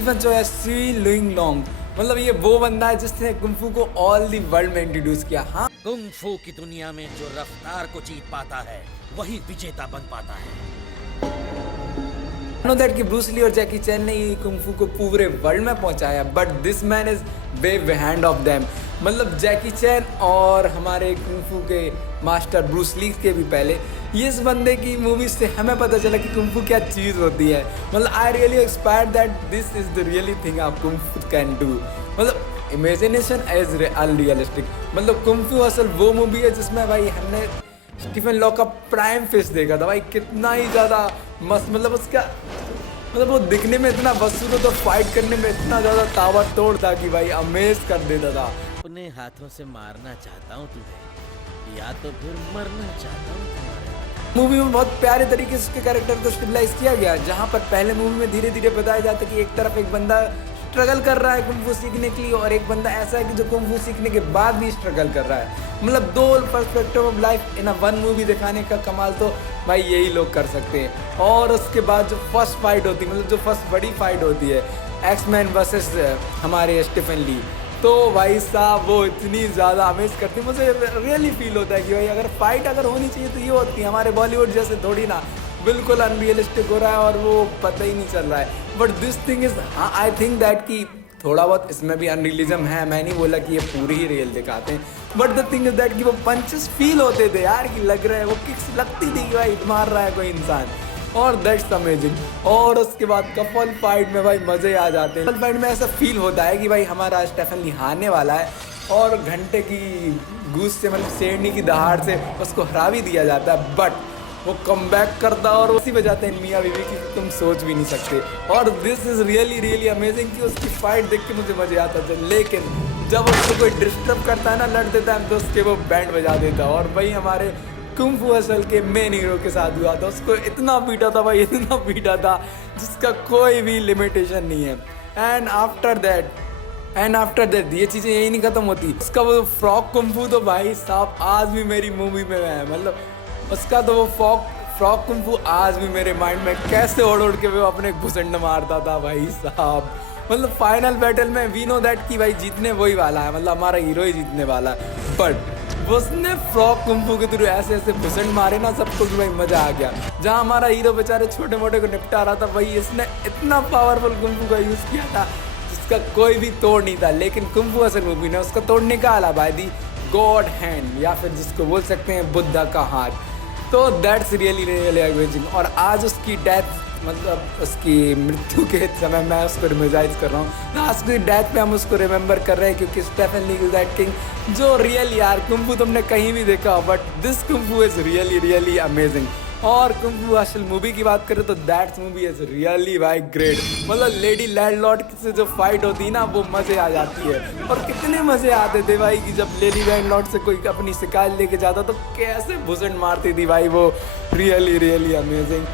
Stephen चो है सी लुइंग long, मतलब ये वो बंदा है जिसने कुंफू को ऑल दी वर्ल्ड में इंट्रोड्यूस किया। हाँ, कुंफू की दुनिया में जो रफ्तार को जीत पाता है वही विजेता बन पाता है। नो दैट कि ब्रूस ली और जैकी चैन ने ये कुंफू को पूरे वर्ल्ड में पहुंचाया, but this man is way behind of them. मतलब जैकी चैन और हमारे कुंफू के मास्टर ब्रूस ली के भी पहले ये इस बंदे की मूवी से हमें पता चला कि कुंफू क्या चीज़ होती है। मतलब I really expired that this is the really thing आप कुंफू कैन डू। मतलब इमेजिनेशन इज अनरियलिस्टिक। मतलब कुंफू असल वो मूवी है जिसमें भाई हमने स्टीफन लॉ का प्राइम फेस देखा था भाई, कितना ही ज़्यादा मस्त। मतलब उसका मतलब वो दिखने में इतना बदसूरत और फाइट करने में इतना ज़्यादा ताबड़तोड़ था कि भाई अमेज कर देता था। अपने हाथों से मारना चाहता हूँ तुझे, या तो फिर मरना चाहता हूँ तुम्हारे। मूवी में बहुत प्यारे तरीके से उसके कैरेक्टर को स्टेबलाइज किया गया, जहाँ पर पहले मूवी में धीरे धीरे बताया जाता है कि एक तरफ एक बंदा स्ट्रगल कर रहा है कुंफू सीखने के लिए और एक बंदा ऐसा है कि जो कुंफू सीखने के बाद भी स्ट्रगल कर रहा है। मतलब दो perspective of life in a one movie दिखाने का कमाल तो भाई यही लोग कर सकते हैं। और उसके बाद जो फर्स्ट फाइट होती है, मतलब जो फर्स्ट बड़ी फाइट होती है एक्स-मैन वर्सेस हमारे स्टीफन ली, तो भाई साहब वो इतनी ज़्यादा अमेज करती है। मुझे रियली फील होता है कि भाई अगर फाइट अगर होनी चाहिए तो ये होती है। हमारे बॉलीवुड जैसे थोड़ी ना बिल्कुल अनरियलिस्टिक हो रहा है और वो पता ही नहीं चल रहा है। बट दिस थिंग इज, हाँ आई थिंक दैट कि थोड़ा बहुत इसमें भी अनरियलिज्म है। मैं नहीं बोला कि ये पूरी ही रियल दिखाते हैं, but the thing is that कि वो पंचेस फील होते थे यार कि लग रहा है, वो किक्स लगती थी कि भाई मार रहा है कोई इंसान, और दैट्स अमेजिंग। और उसके बाद कपल फाइट में भाई मज़े आ जाते हैं। कपल फाइट में ऐसा फील होता है कि भाई हमारा स्टेफन ली हारने वाला है और घंटे की गूस से मतलब शेरनी की दहाड़ से उसको हरा भी दिया जाता है, बट वो कम बैक करता और उसी बजाते हैं मियाँ बीवी की तुम सोच भी नहीं सकते। और this is really really amazing कि उसकी फाइट देख के मुझे मज़े आता था, लेकिन जब उसको कोई डिस्टर्ब करता है ना, लड़ देता है तो उसके वो बैंड बजा देता। और वही हमारे कुंफू असल के मेन हीरो के साथ हुआ था। उसको इतना पीटा था भाई, इतना पीटा था जिसका कोई भी लिमिटेशन नहीं है। एंड आफ्टर दैट ये चीज़ें यही नहीं ख़त्म होती। उसका वो फ्रॉक कुंफू तो भाई साहब आज भी मेरी मूवी में है। मतलब उसका तो वो फ्रॉक कुंफू आज भी मेरे माइंड में कैसे ओढ़ के वो अपने घुसंड मारता था भाई साहब। मतलब फाइनल बैटल में वी नो दैट कि भाई जीतने वही वाला है, मतलब हमारा हीरो ही जीतने वाला है, बट उसने फ्रॉक कुंफू के थ्रू ऐसे ऐसे घुसंड मारे ना सबको कि भाई मज़ा आ गया। जहाँ हमारा हीरो बेचारे छोटे मोटे को निपटा रहा था, भाई इसने इतना पावरफुल कुंफू का यूज़ किया था जिसका कोई भी तोड़ नहीं था। लेकिन कुंफू असल मूवी ने उसका तोड़ निकाला बाय दी गॉड हैंड, या फिर जिसको बोल सकते हैं बुद्धा का हाथ। तो दैट्स रियली रियली अमेजिंग। और आज उसकी डेथ, मतलब उसकी मृत्यु के समय मैं उसको रिमेजाइज कर रहा हूँ। आज की डेथ पे हम उसको रिमेंबर कर रहे हैं क्योंकि Stefan Lee is that king जो रियल यार कुंफू तुमने कहीं भी देखा, but this kung fu is really really amazing. और कुंफू असल मूवी की बात करें तो दैट्स मूवी इज रियली भाई ग्रेट। मतलब लेडी लैंडलॉर्ड से जो फाइट होती है ना वो मज़े आ जाती है। और कितने मज़े आते थे भाई कि जब लेडी लैंडलॉर्ड से कोई अपनी शिकायत लेके जाता तो कैसे भुसंड मारती थी भाई, वो रियली रियली अमेजिंग।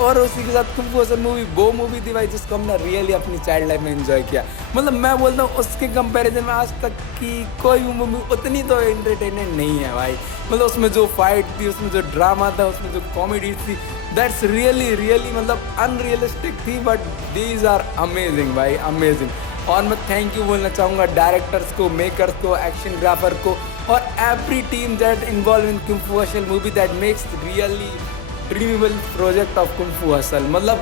और उसी के साथ कुंफू असल मूवी वो मूवी थी भाई जिसको हमने रियली अपनी चाइल्ड लाइफ में एंजॉय किया। मतलब मैं बोलता हूँ उसके कंपैरिजन में आज तक की कोई भी मूवी उतनी तो एंटरटेनमेंट नहीं है भाई। मतलब उसमें जो फाइट थी, उसमें जो ड्रामा था, उसमें जो कॉमेडी थी, दैट्स रियली रियली मतलब अनरियलिस्टिक थी, बट दीज आर अमेजिंग भाई, अमेजिंग। और मैं थैंक यू बोलना चाहूँगा डायरेक्टर्स को, मेकर्स को, एक्शन ग्राफर को और every team that involve in Kung Fu असल movie that makes really dreamable project of Kung Fu Hustle. मतलब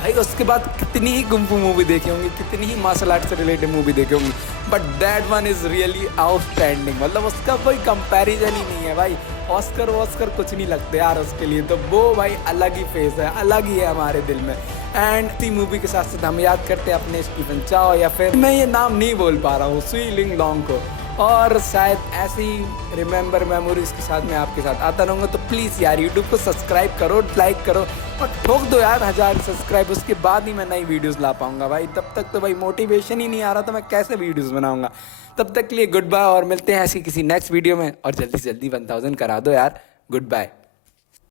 भाई उसके बाद कितनी ही कुंफू मूवी देखी होंगी, कितनी ही मार्शल आर्ट से रिलेटेड मूवी देखी होंगी, but that one is really outstanding. मतलब उसका कोई कंपैरिजन ही नहीं है भाई। ऑस्कर कुछ नहीं लगते यार उसके लिए, तो वो भाई अलग ही फेस है, अलग ही है हमारे दिल में। एंड इसी मूवी के साथ साथ हम याद करते हैं अपने स्टीफन चाओ, या फिर मैं ये नाम नहीं बोल पा रहा हूँ, सी लिंग लॉन्ग को। और शायद ऐसी रिमेंबर मेमोरीज के साथ मैं आपके साथ आता रहूँगा। तो प्लीज़ यार यूट्यूब को सब्सक्राइब करो, लाइक करो और ठोक दो यार 1000 सब्सक्राइब। उसके बाद ही मैं नई वीडियोस ला पाऊँगा भाई। तब तक तो भाई मोटिवेशन ही नहीं आ रहा, तो मैं कैसे वीडियोस बनाऊँगा। तब तक के लिए गुड बाय और मिलते हैं ऐसी किसी नेक्स्ट वीडियो में। और जल्दी से जल्दी 1000 करा दो यार। Good bye.